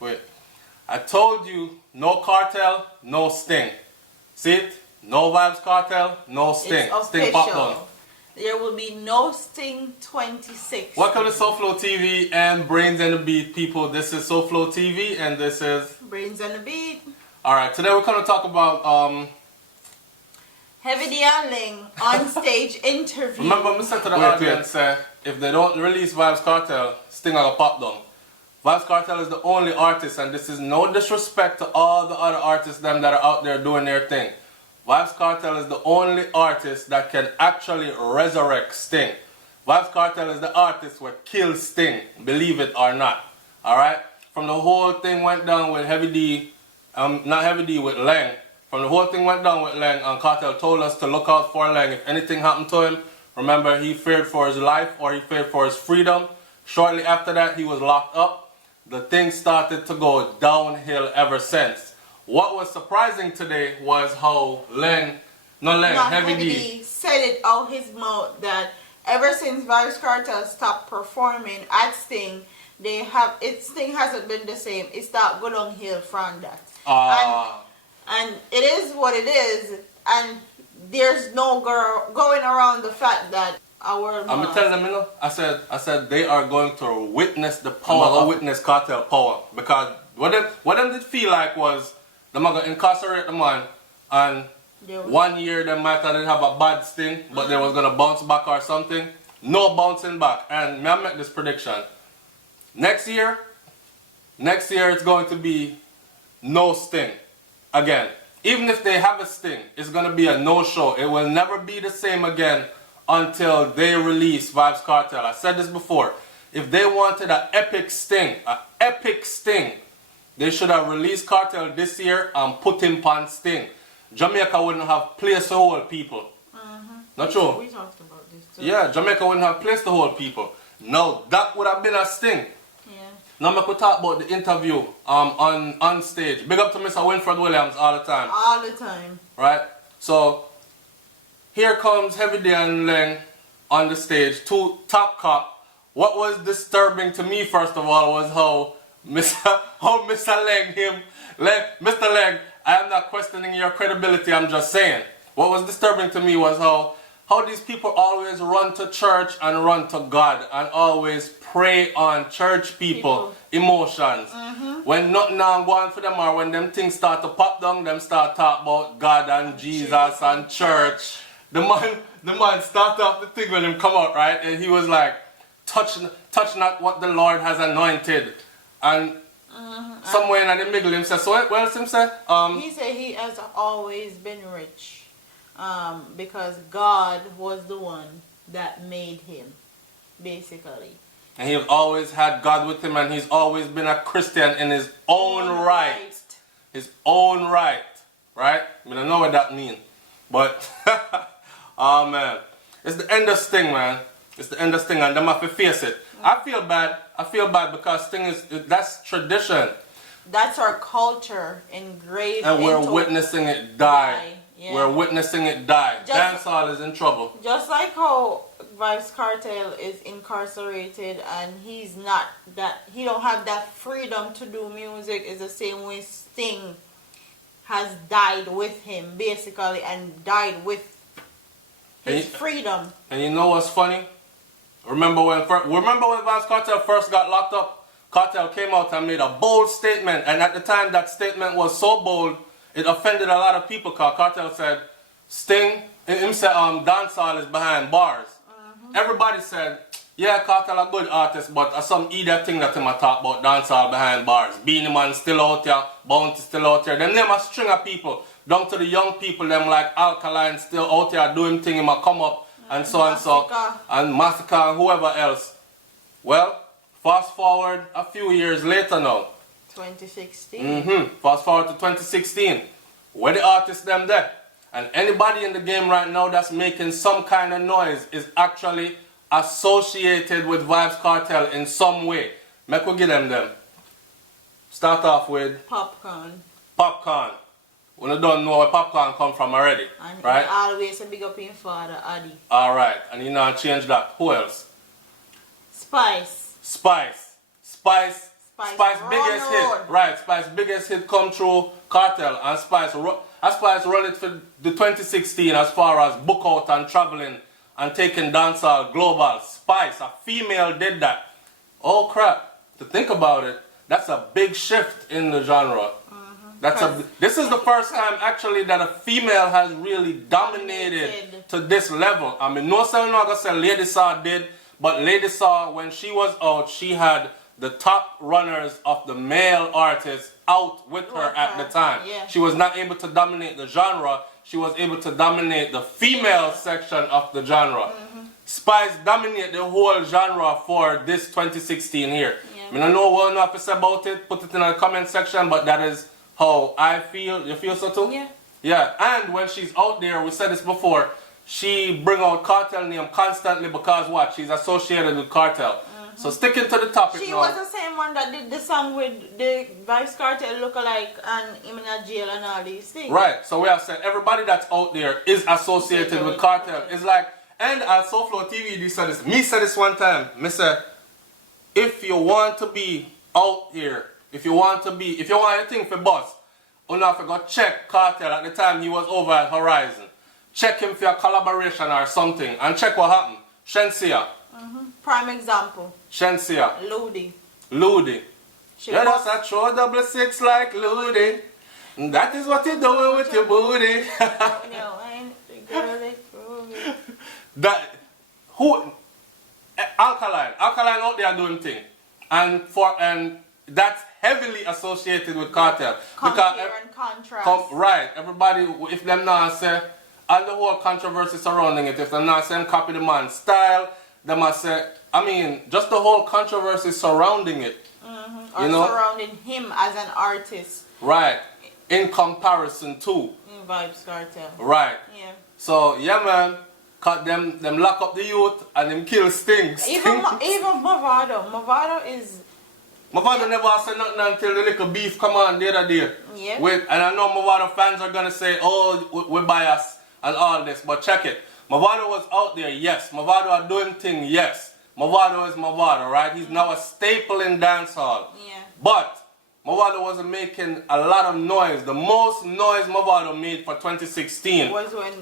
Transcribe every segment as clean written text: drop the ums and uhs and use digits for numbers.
Wait. I told you, no cartel, no sting. See it? No Vibes Cartel, no sting. It's Sting pop down. There will be no Sting 26. Welcome to SouFLoTV and Brains&TheBeat people. This is SouFLoTV and this is Brains&TheBeat. Alright, today we're going to talk about Heavy D and Laing Onstage interview. Remember, I said to the audience, if they don't release Vibes Cartel, Sting will pop down. Vibes Cartel is the only artist, and this is no disrespect to all the other artists them that are out there doing their thing. Vibes Cartel is the only artist that can actually resurrect Sting. Vibes Cartel is the artist that kills Sting, believe it or not. Alright? From the whole thing went down with Heavy D, not Heavy D, with Laing. From the whole thing went down with Laing, and Cartel told us to look out for Laing. If anything happened to him, remember he feared for his life or he feared for his freedom. Shortly after that, he was locked up. The thing started to go downhill ever since. What was surprising today was how Heavy D said it out his mouth that ever since Vibes Cartel stopped performing at Sting, Sting hasn't been the same. It started go downhill from that. And it is what it is, and there's no girl going around the fact that I'm gonna tell them, you know, I said they are going to witness the power, witness cartel power, because what them did feel like was they're gonna incarcerate the man, and 1 year they might have have a bad sting, but they was gonna bounce back or something. No bouncing back, and may I make this prediction? Next year it's going to be no sting again. Even if they have a sting, it's gonna be a no-show. It will never be the same again until they release Vibes Cartel. I said this before. If they wanted an epic sting, they should have released Cartel this year and put him on Sting. Jamaica wouldn't have place to hold people. Not true? We talked about this too. Yeah, Jamaica wouldn't have place to hold people. No, that would have been a Sting. Yeah. Now we could talk about the interview on stage. Big up to Mr. Winfred Williams all the time. All the time. Right? So here comes Heavy D and Laing on the stage, two top cop. What was disturbing to me, first of all, was how Mr. Laing, Mr. Laing, I am not questioning your credibility, I'm just saying. What was disturbing to me was how these people always run to church and run to God and always prey on church people emotions. When nothing now go on for them, or when them things start to pop down, them start talk about God and Jesus and church. The man started off the thing when him come out, right? And he was like, touch not what the Lord has anointed. And somewhere in the middle him said, so what else him say? He said he has always been rich. Because God was the one that made him, basically. And he's always had God with him, and he's always been a Christian in his own right. His own right. Right? I don't know what that means. But oh man, it's the end of Sting, man. It's the end of Sting, and them have to face it. I feel bad because Sting that's tradition. That's our culture engraved and we're witnessing it die. Yeah. We're witnessing it die. Dancehall is in trouble. Just like how Vibes Cartel is incarcerated and he don't have that freedom to do music, is the same way Sting has died with him, basically, and died with his freedom. And you know what's funny? Remember when Vibes Cartel first got locked up? Cartel came out and made a bold statement, and at the time that statement was so bold, it offended a lot of people, because Cartel said, Sting, him said dancehall is behind bars. Everybody said, yeah, Cartel a good artist, but some idiot thing that him a talk about dancehall behind bars. Beanie Man still out here, Bounty still out here. Them name a string of people, down to the young people, them like Alkaline still out here doing thing, him a come up, and so and so, and Massacre and whoever else. Well, fast forward a few years later now. 2016. Fast forward to 2016. Where the artists them there? And anybody in the game right now that's making some kind of noise is actually associated with Vibes Cartel in some way. Make we give them. Start off with Popcorn. Popcorn. We don't know where Popcorn come from already, and right? Always a big up in father, Addy. Alright, and you know change that. Who else? Spice. Spice. Spice Spice biggest hit, right? Spice biggest hit come through Kartel, and Spice run it for the 2016 as far as book out and traveling and taking dancehall global. Spice, a female, did that. Oh crap! To think about it, that's a big shift in the genre. This is the first time actually that a female has really dominated to this level. I mean, no saying not gonna say Lady Saw did, but Lady Saw, when she was out, she had the top runners of the male artists out with her at the time. Yeah. She was not able to dominate the genre. She was able to dominate the female section of the genre. Spice dominated the whole genre for this 2016 here. I mean, I know what enough to say about it. Put it in the comment section, but that is how I feel. You feel so too? Yeah. Yeah, and when she's out there, we said this before, she bring out Kartel name constantly because what? She's associated with Kartel. So sticking to the topic She now. was the same one that did the song with the VYBZ KARTEL lookalike and him in a jail and all these things. Right, so we have said everybody that's out there is associated with Kartel. It's like, and at SouFLoTV, they said this. Me said this one time. Me said, if you want to be out here, if you want anything for boss, you have to go check Kartel at the time he was over at Horizon. Check him for a collaboration or something, and check what happened. Shensia. Prime example. Shensia. Ludi. Yeah, that's a throw double six like Ludi. That is what you're doing with your booty. No, I ain't the girl that prove it. That who Alkaline out there doing thing, and that's heavily associated with Kartel. Compare and contrast. Right, everybody, if them not say, and the whole controversy surrounding it, if them not saying copy the man's style, they must say, I mean, just the whole controversy surrounding it. Or you know? surrounding him as an artist. Right, in comparison to. In VYBZ KARTEL. Right. Yeah. So, yeah man, cut them lock up the youth and them kill Sting. Even Mavado. Mavado is... Mavado never said nothing until the little beef come on the other day. Yeah. And I know Mavado fans are going to say, oh, we're biased and all this, but check it. Mavado was out there, yes. Mavado are doing things, yes. Mavado is Mavado, right? He's now a staple in dancehall. Yeah. But Mavado wasn't making a lot of noise. The most noise Mavado made for 2016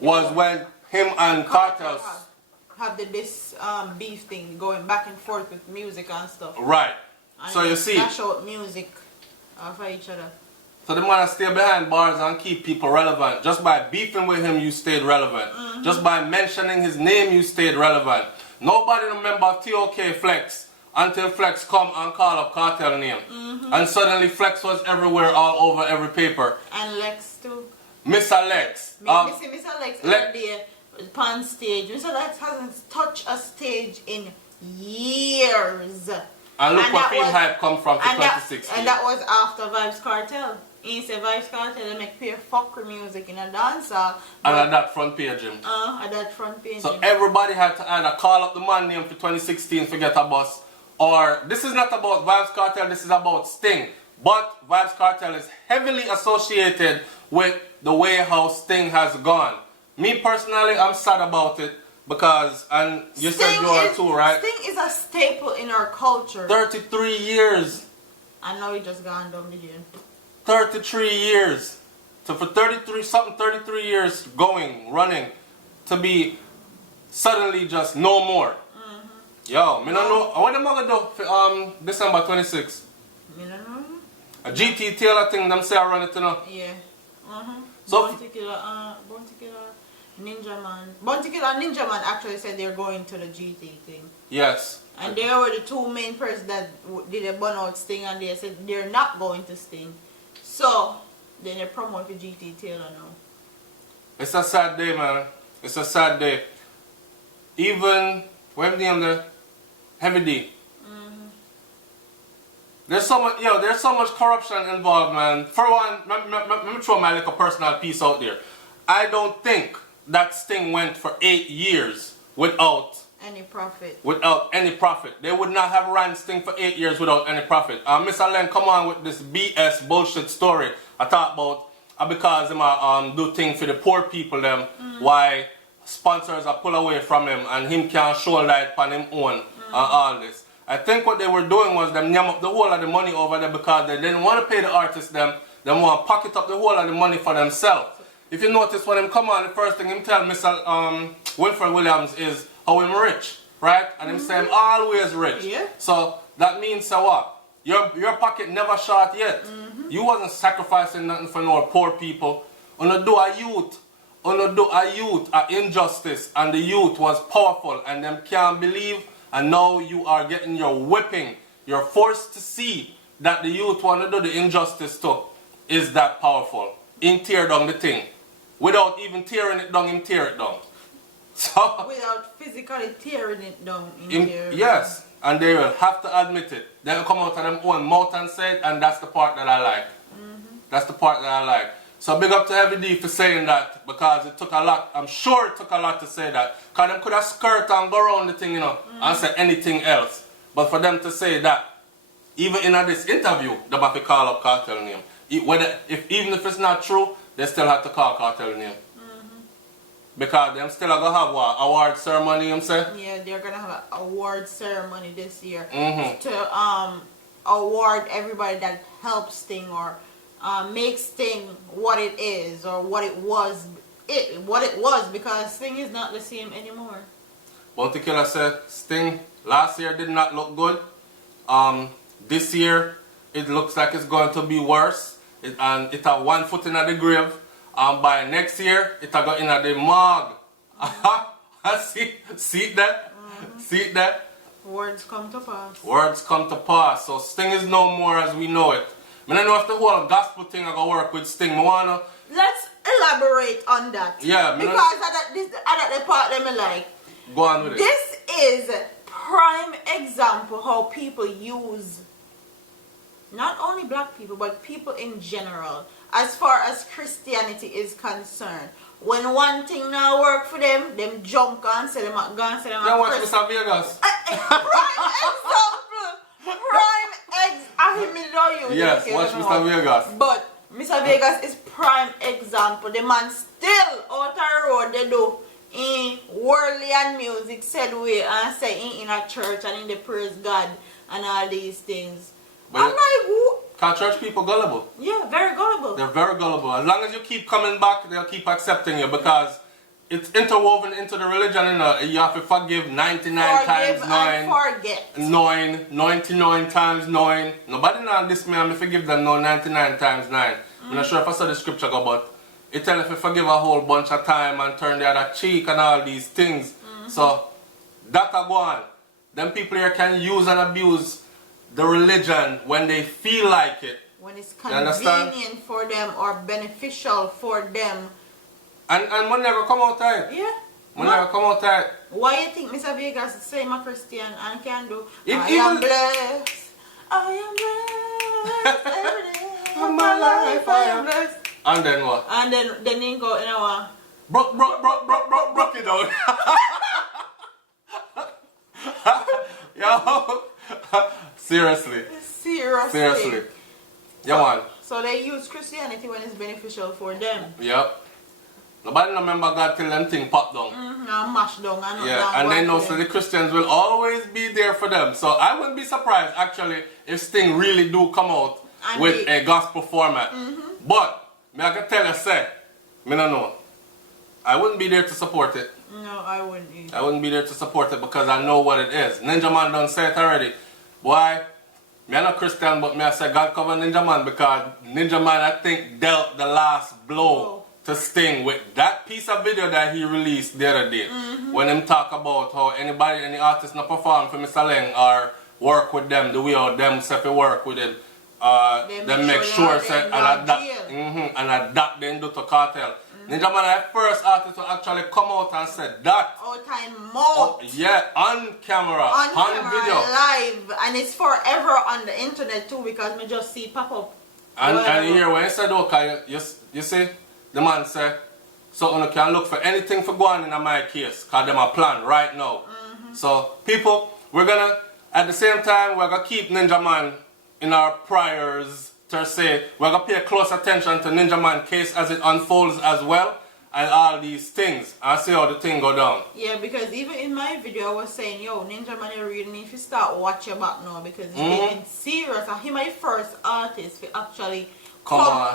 was when him and Kartel have this beef thing going back and forth with music and stuff. Right. And so you see, dash out music for each other. So the man stay behind bars and keep people relevant. Just by beefing with him, you stayed relevant. Just by mentioning his name, you stayed relevant. Nobody remember TOK Flex until Flex come and call up Kartel name. And suddenly Flex was everywhere, all over every paper. And Lex too. Mr. Lex. Mr. Lex out there on stage. Mr. Lex hasn't touched a stage in years. And look what Fame Hype come from to 2016. And that was after VYBZ KARTEL. He said VYBZ KARTEL, they make pure fuckery music in a dancehall. And at that front page him. At that front page. So everybody had to either call up the man name for 2016 forget a bus. Or this is not about VYBZ KARTEL, this is about Sting. But VYBZ KARTEL is heavily associated with the way how Sting has gone. Me personally, I'm sad about it. Because, and you said you are too, right? Sting is a staple in our culture. 33 years. I know he just gone down the jail. 33 years. So for 33 years running, to be suddenly just no more. Yo, me don't know. What am I gonna do for December 26th? Me don't know. A GT Taylor thing, them say I run it, you know? Yeah. So Ninja Man. Bounty Killer and Ninja Man actually said they're going to the GT thing. Yes. And they were the two main persons that did a burnout Sting, and they said they're not going to Sting. So, then they promote the GT Taylor now. It's a sad day, man. It's a sad day. Even, what's the name there? Heavy D. There's so much corruption involved, man. For one, let me throw my little personal piece out there. I don't think that Sting went for 8 years without any profit. They would not have ran Sting for 8 years without any profit. Mr. Laing come on with this BS bullshit story I talk about because him do thing for the poor people them why sponsors are pull away from him and him can't show light on him own and all this. I think what they were doing was them yam up the whole of the money over there because they didn't want to pay the artists them. They want to pocket up the whole of the money for themselves. If you notice when him come on, the first thing him tell Mr. Wilfred Williams is how him rich, right? And him say him always rich. Yeah. So that means so what? Your pocket never short yet. You wasn't sacrificing nothing for no poor people. Uno do a youth a injustice, and the youth was powerful, and them can't believe, and now you are getting your whipping. You're forced to see that the youth want to do the injustice to is that powerful. In tear down the thing. Without even tearing it down, him tear it down. So without physically tearing it down. Yes, and they will have to admit it. They'll come out of them own mouth and say it, and that's the part that I like. That's the part that I like. So big up to Heavy D for saying that, because it took a lot. I'm sure it took a lot to say that. Because them could have skirt and go around the thing, you know, and say anything else. But for them to say that, even in this interview, they have to call up Cartel name. Even if it's not true, they still have to call Cartel name. Because them still are going to have what, award ceremony, you say? Yeah, they're going to have an award ceremony this year to award everybody that helps Sting or makes Sting what it is or what it was, because Sting is not the same anymore. Bounty Killer said Sting last year did not look good. This year it looks like it's going to be worse. And it have one foot in the grave. By next year it will go in the morgue. See that? See that? Words come to pass. Words come to pass. So Sting is no more as we know it. I don't know if the whole gospel thing I go work with Sting. Let's elaborate on that. Yeah, because at the part let me like. Go on with it. This is prime example how people use not only black people but people in general as far as Christianity is concerned. When one thing now work for them, them jump and say them are gone, say them are watch Mr. Vegas. Prime example. Yes, watch Mr. Vegas. But Mr. Vegas is prime example. The man still out the road they do in worldly and music said way and say in a church and in the praise God and all these things. But I'm like, who? Can church people gullible? Yeah, very gullible. They're very gullible. As long as you keep coming back, they'll keep accepting you because it's interwoven into the religion. You know, you have to forgive 99 times 9. Forget. 99 times 9. Nobody know this me, I'm forgive them no 99 times 9. I'm not sure if I saw the scripture go, but it tells if you forgive a whole bunch of time and turn the other cheek and all these things. So that go on. Them people here can use and abuse the religion when they feel like it. When it's convenient for them or beneficial for them. And money never come out of it. Yeah. Money never come out of it. Why you think Mr. Vegas is saying I'm a Christian and can do? I am blessed. I am blessed. Every day of my life I am blessed. And then what? And then he go, you know what? Broke it down. Yo. Seriously. Yeah, man. So they use Christianity when it's beneficial for them. Yep. Nobody remember God till them thing pop down. And mash down. And they know so the Christians will always be there for them. So I wouldn't be surprised actually if Sting really do come out with a gospel format. But me I can tell you, say, me no know. I wouldn't be there to support it. No, I wouldn't either. I wouldn't be there to support it because I know what it is. Ninja Man done say it already. Boy, me I'm not Christian, but me I say God cover Ninja Man because Ninja Man I think dealt the last blow to Sting with that piece of video that he released the other day. When him talk about how any artist not perform for Mr. Laing or work with them the way how them say to work with him. They make sure say and adapt them do to Cartel. Ninja Man is the first artist to actually come out and say that. Out time mouth. Yeah, on camera, on video. Live. And it's forever on the internet too because me just see pop up. And here when you said okay, you see, the man say, so you can look for anything for going in my case because them a plan right now. So people, we're gonna, at the same time, we're gonna keep Ninja Man in our prayers. To say we're gonna pay close attention to Ninja Man case as it unfolds as well, and all these things and see how the thing go down. Yeah, because even in my video I was saying, yo, Ninja Man, you really need to start watching back now because it's getting serious. And he my first artist to actually come out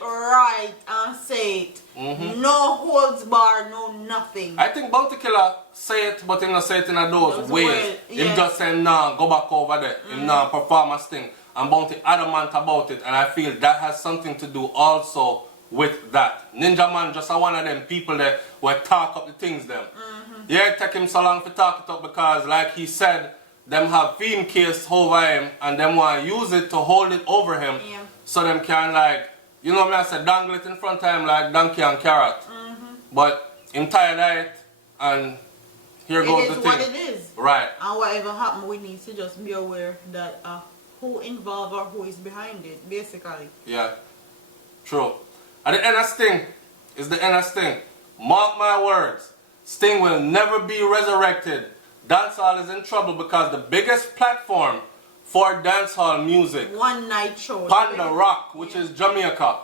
right and say it. No holds bar, no nothing. I think Bounty Killer say it, but he not say it in those ways. He just say, nah, go back over there. He nah perform a thing. And Bounty adamant about it. And I feel that has something to do also with that. Ninja Man just one of them people that will talk up the things them. Yeah, it take him so long to talk it up because like he said, them have film case over him and them want to use it to hold it over him. Yeah. So them can like, you know what I said, dangle it in front of him like donkey and carrot. But him tired of it and here goes the thing. It is what it is. Right. And whatever happens, we need to just be aware that who involved or who is behind it, basically. Yeah. True. And the end of Sting is the end of Sting. Mark my words. Sting will never be resurrected. Dancehall is in trouble because the biggest platform for dancehall music, one night show, Panda Rock, which is Jamaica,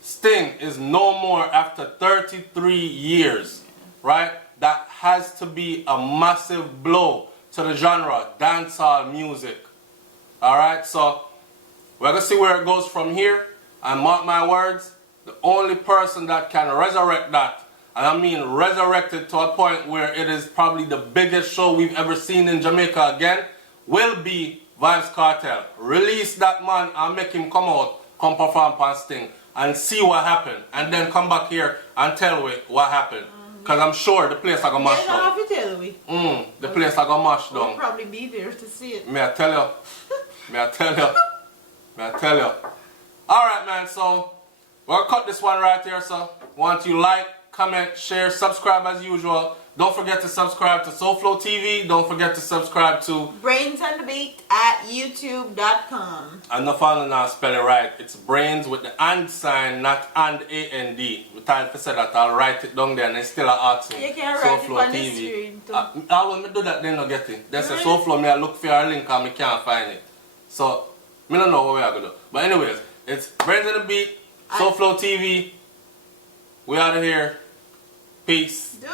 Sting is no more after 33 years, right? That has to be a massive blow to the genre, dancehall music. Alright, so we're going to see where it goes from here. And mark my words, the only person that can resurrect that, and I mean resurrect it to a point where it is probably the biggest show we've ever seen in Jamaica again, will be VYBZ KARTEL. Release that man and make him come out, come perform on Sting, and see what happened. And then come back here and tell me what happened. Because I'm sure the place are going to mash down. You don't have to tell me. The place are going to mash down. We'll probably be there to see it. May I tell you? May I tell you? May I tell you? Alright man, so we'll cut this one right here. So want you like, comment, share, subscribe as usual. Don't forget to subscribe to SouFLoTV. Don't forget to subscribe to Brains&TheBeat at youtube.com. I'm not following now spell it right. It's brains with the and sign, not and A-N-D. We thought if I said that, I'll write it down there and it's still asking. You can write it on the screen too. When I do that, then I get it. They say SouFlo, me I look for a link and I can't find it. So, I don't know what we are going to do. But anyways, it's Brains&TheBeat, SouFLoTV. We out of here. Peace. Dude.